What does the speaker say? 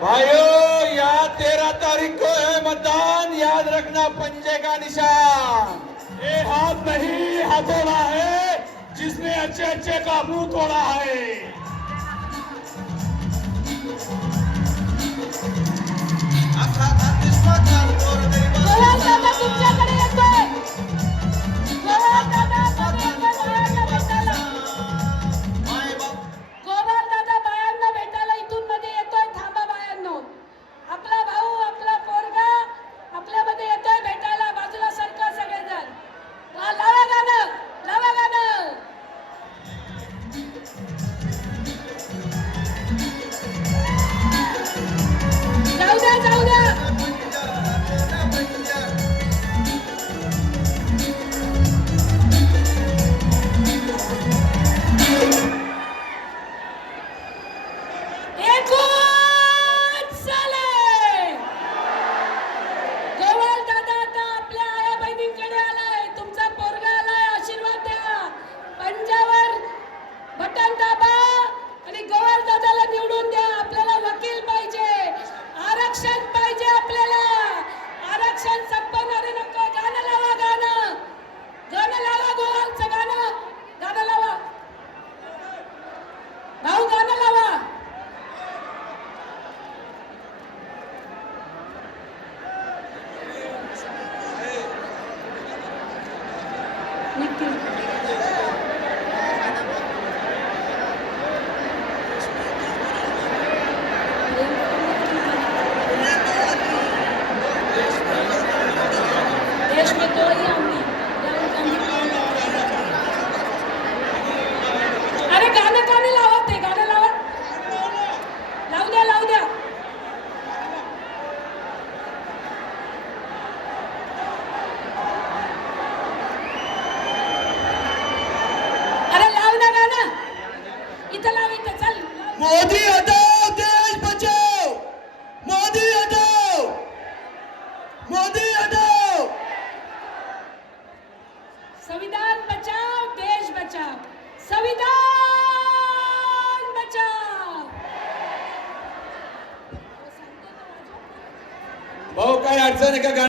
भाइयों, यहाँ 13 तारीख को है मतदान, याद रखना पंजे का निशान। ये हाथ नहीं हथौड़ा है जिसने अच्छे अच्छे का मुंह तोड़ा है। मोदी हटाओ, देश बचाओ। मोदी हटाओ, मोदी हटाओ। संविधान बचाओ, देश बचाओ। संविधान बचाओ। भाऊ, काय अडचण आहे का?